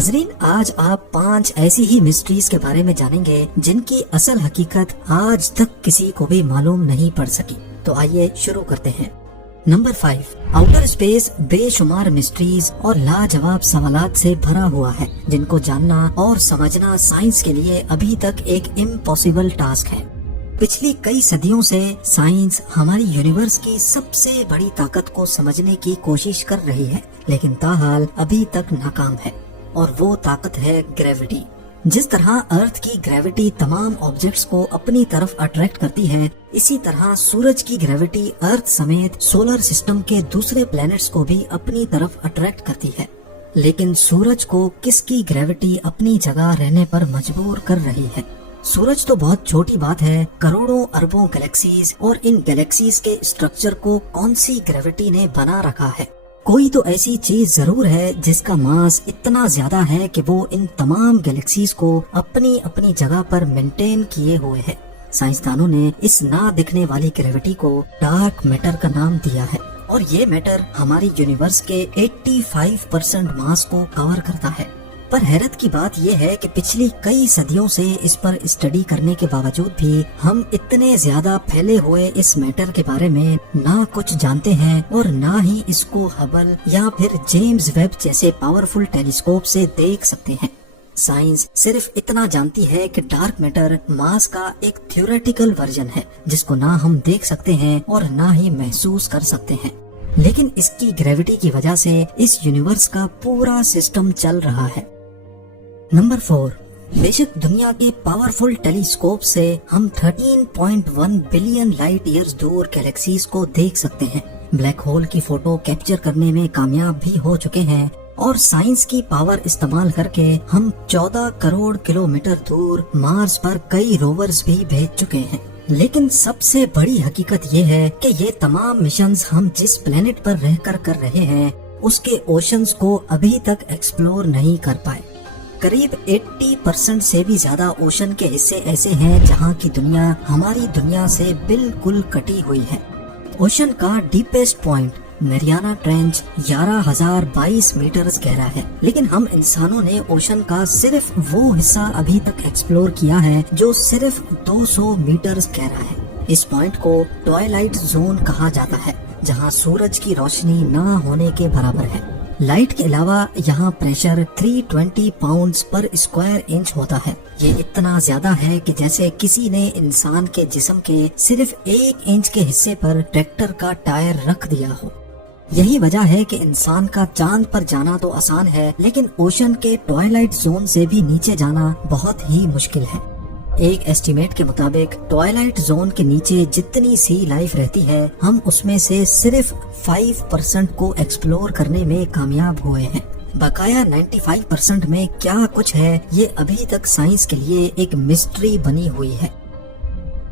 नाजरीन, आज आप 5 ऐसी ही मिस्ट्रीज के बारे में जानेंगे जिनकी असल हकीकत आज तक किसी को भी मालूम नहीं पड़ सकी। तो आइए शुरू करते हैं। नंबर 5, आउटर स्पेस बेशुमार मिस्ट्रीज और लाजवाब सवालात से भरा हुआ है, जिनको जानना और समझना साइंस के लिए अभी तक एक इम्पॉसिबल टास्क है। पिछली कई सदियों से साइंस हमारी यूनिवर्स की सबसे बड़ी ताकत को समझने की कोशिश कर रही है, लेकिन ताहाल अभी तक नाकाम है, और वो ताकत है ग्रेविटी। जिस तरह अर्थ की ग्रेविटी तमाम ऑब्जेक्ट्स को अपनी तरफ अट्रैक्ट करती है, इसी तरह सूरज की ग्रेविटी अर्थ समेत सोलर सिस्टम के दूसरे प्लैनेट्स को भी अपनी तरफ अट्रैक्ट करती है। लेकिन सूरज को किसकी ग्रेविटी अपनी जगह रहने पर मजबूर कर रही है? सूरज तो बहुत छोटी बात है, करोड़ों अरबों गैलेक्सीज, और इन गैलेक्सीज के स्ट्रक्चर को कौन सी ग्रेविटी ने बना रखा है? कोई तो ऐसी चीज जरूर है जिसका मास इतना ज्यादा है कि वो इन तमाम गैलेक्सीज को अपनी अपनी जगह पर मेंटेन किए हुए है। साइंसदानों ने इस ना दिखने वाली ग्रेविटी को डार्क मैटर का नाम दिया है, और ये मैटर हमारी यूनिवर्स के 85% मास को कवर करता है। पर हैरत की बात यह है कि पिछली कई सदियों से इस पर स्टडी करने के बावजूद भी हम इतने ज्यादा फैले हुए इस मैटर के बारे में ना कुछ जानते हैं, और ना ही इसको हबल या फिर जेम्स वेब जैसे पावरफुल टेलीस्कोप से देख सकते हैं। साइंस सिर्फ इतना जानती है कि डार्क मैटर मास का एक थ्योरेटिकल वर्जन है, जिसको ना हम देख सकते हैं और ना ही महसूस कर सकते हैं। लेकिन इसकी ग्रेविटी की वजह से इस यूनिवर्स का पूरा सिस्टम चल रहा है। नंबर 4, बेशक दुनिया के पावरफुल टेलीस्कोप से हम 13.1 बिलियन लाइट ईयर्स दूर गैलेक्सीज को देख सकते हैं, ब्लैक होल की फोटो कैप्चर करने में कामयाब भी हो चुके हैं, और साइंस की पावर इस्तेमाल करके हम 14 करोड़ किलोमीटर दूर मार्स पर कई रोवर्स भी भेज चुके हैं। लेकिन सबसे बड़ी हकीकत ये है कि ये तमाम मिशंस हम जिस प्लेनेट पर रहकर कर रहे हैं, उसके ओशंस को अभी तक एक्सप्लोर नहीं कर पाए। करीब 80% से भी ज्यादा ओशन के हिस्से ऐसे हैं जहां की दुनिया हमारी दुनिया से बिल्कुल कटी हुई है। ओशन का deepest point Mariana Trench 11,022 metres गहरा है, लेकिन हम इंसानों ने ओशन का सिर्फ वो हिस्सा अभी तक एक्सप्लोर किया है जो सिर्फ 200 मीटर्स गहरा है। इस पॉइंट को ट्वाइलाइट जोन कहा जाता है, जहां सूरज की रोशनी ना होने के बराबर है। लाइट के अलावा यहाँ प्रेशर 320 पाउंड्स पर स्क्वायर इंच होता है। ये इतना ज्यादा है कि जैसे किसी ने इंसान के जिस्म के सिर्फ 1 इंच के हिस्से पर ट्रैक्टर का टायर रख दिया हो। यही वजह है कि इंसान का चांद पर जाना तो आसान है, लेकिन ओशन के ट्वाइलाइट जोन से भी नीचे जाना बहुत ही मुश्किल है। एक एस्टीमेट के मुताबिक ट्वाइलाइट जोन के नीचे जितनी सी लाइफ रहती है, हम उसमें से सिर्फ 5% को एक्सप्लोर करने में कामयाब हुए हैं। बकाया 95% में क्या कुछ है, ये अभी तक साइंस के लिए एक मिस्ट्री बनी हुई है।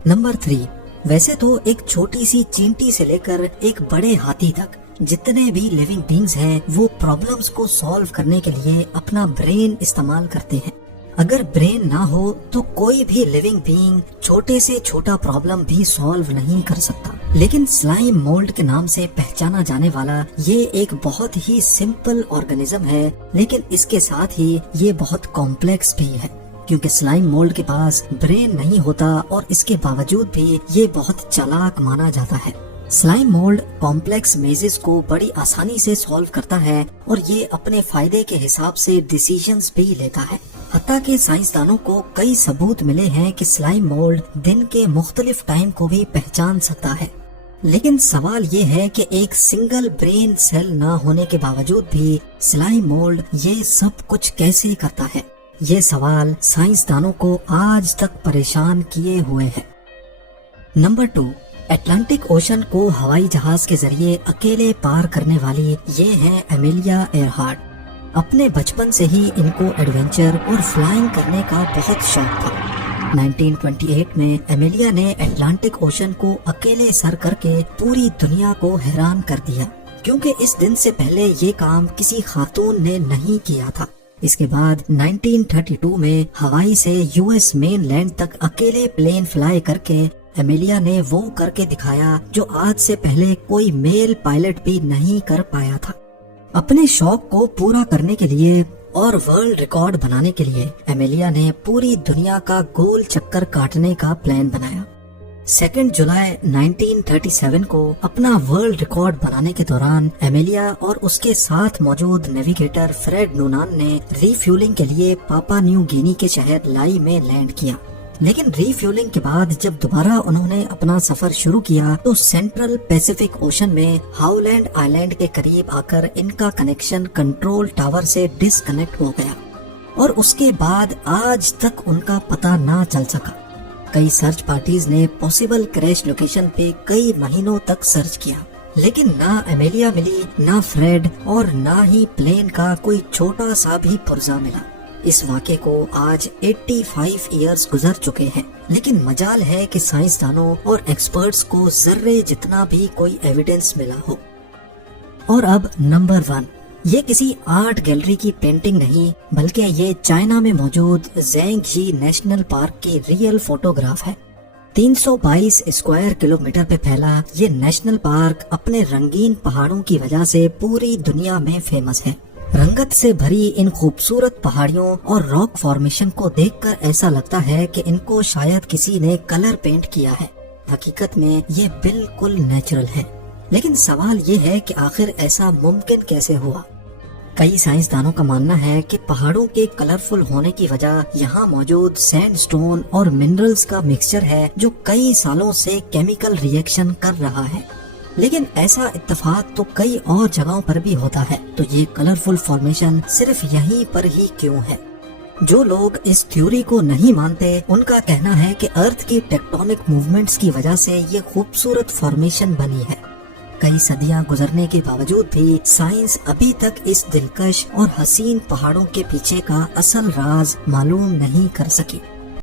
नंबर 3, वैसे तो एक छोटी सी चींटी से लेकर एक बड़े हाथी तक जितने भी लिविंग बींग्स हैं, वो प्रॉब्लम्स को सॉल्व करने के लिए अपना ब्रेन इस्तेमाल करते हैं। अगर ब्रेन ना हो तो कोई भी लिविंग बीइंग छोटे से छोटा प्रॉब्लम भी सॉल्व नहीं कर सकता। लेकिन स्लाइम मोल्ड के नाम से पहचाना जाने वाला ये एक बहुत ही सिंपल ऑर्गेनिज्म है, लेकिन इसके साथ ही ये बहुत कॉम्प्लेक्स भी है, क्योंकि स्लाइम मोल्ड के पास ब्रेन नहीं होता, और इसके बावजूद भी ये बहुत चालाक माना जाता है। स्लाइम मोल्ड कॉम्प्लेक्स मेजेस को बड़ी आसानी से सॉल्व करता है, और ये अपने फायदे के हिसाब से डिसीजंस भी लेता है। हत्ता कि साइंसदानों को कई सबूत मिले हैं कि स्लाइम मोल्ड दिन के मुख्तलिफ टाइम को भी पहचान सकता है। लेकिन सवाल ये है कि एक सिंगल ब्रेन सेल ना होने के बावजूद भी स्लाइम मोल्ड ये सब कुछ कैसे करता है? ये सवाल साइंसदानों को आज तक परेशान किए हुए है। नंबर 2, अटलांटिक ओशन को हवाई जहाज के जरिए अकेले पार करने वाली ये हैं एमिलिया एयरहार्ट। अपने बचपन से ही इनको एडवेंचर और फ्लाइंग करने का बहुत शौक था। 1928 में एमिलिया ने अटलांटिक ओशन को अकेले सर करके पूरी दुनिया को हैरान कर दिया, क्योंकि इस दिन से पहले ये काम किसी खातून ने नहीं किया था। इसके बाद 1932 में हवाई से यूएस मेन लैंड तक अकेले प्लेन फ्लाई करके एमिलिया ने वो करके दिखाया जो आज से पहले कोई मेल पायलट भी नहीं कर पाया था। अपने शौक को पूरा करने के लिए اور ورلڈ ریکارڈ بنانے کے لیے ایمیلیا نے پوری دنیا کا گول چکر کاٹنے کا پلان بنایا۔ 2 جولائی 1937 کو اپنا ورلڈ ریکارڈ بنانے کے دوران ایمیلیا اور اس کے ساتھ موجود نیویگیٹر فریڈ نونان نے ری فیولنگ کے لیے پاپا نیو گینی کے شہر لائی میں لینڈ کیا، لیکن ری فیولنگ کے بعد جب دوبارہ انہوں نے اپنا سفر شروع کیا تو سینٹرل پیسیفک اوشن میں ہاؤلینڈ آئی لینڈ کے قریب آ کر ان کا کنیکشن کنٹرول ٹاور سے ڈسکنیکٹ ہو گیا اور اس کے بعد آج تک ان کا پتہ نہ چل سکا۔ کئی سرچ پارٹیز نے پاسبل کریش لوکیشن پہ کئی مہینوں تک سرچ کیا، لیکن نہ ایمیلیا ملی، نہ فریڈ اور نہ ہی پلین کا کوئی چھوٹا سا بھی پرزہ ملا۔ اس واقعے کو آج 85 ایئرز گزر چکے ہیں، لیکن مجال ہے کہ سائنسدانوں اور ایکسپرٹس کو ذرے جتنا بھی کوئی ایویڈنس ملا ہو۔ اور اب نمبر 1، یہ کسی آرٹ گیلری کی پینٹنگ نہیں بلکہ یہ چائنا میں موجود زینگجی نیشنل پارک کی ریئل فوٹوگراف ہے۔ 322 اسکوائر کلومیٹر پہ پھیلا یہ نیشنل پارک اپنے رنگین پہاڑوں کی وجہ سے پوری دنیا میں فیمس ہے۔ رنگت سے بھری ان خوبصورت پہاڑیوں اور راک فارمیشن کو دیکھ کر ایسا لگتا ہے کہ ان کو شاید کسی نے کلر پینٹ کیا ہے۔ حقیقت میں یہ بالکل نیچرل ہے، لیکن سوال یہ ہے کہ آخر ایسا ممکن کیسے ہوا؟ کئی سائنسدانوں کا ماننا ہے کہ پہاڑوں کے کلرفل ہونے کی وجہ یہاں موجود سینڈ سٹون اور منرلز کا مکسچر ہے جو کئی سالوں سے کیمیکل ری ایکشن کر رہا ہے، لیکن ایسا اتفاق تو کئی اور جگہوں پر بھی ہوتا ہے، تو یہ کلرفل فارمیشن صرف یہیں پر ہی کیوں ہے؟ جو لوگ اس تھیوری کو نہیں مانتے ان کا کہنا ہے کہ ارتھ کی ٹیکٹونک موومنٹس کی وجہ سے یہ خوبصورت فارمیشن بنی ہے۔ کئی صدیاں گزرنے کے باوجود بھی سائنس ابھی تک اس دلکش اور حسین پہاڑوں کے پیچھے کا اصل راز معلوم نہیں کر سکی۔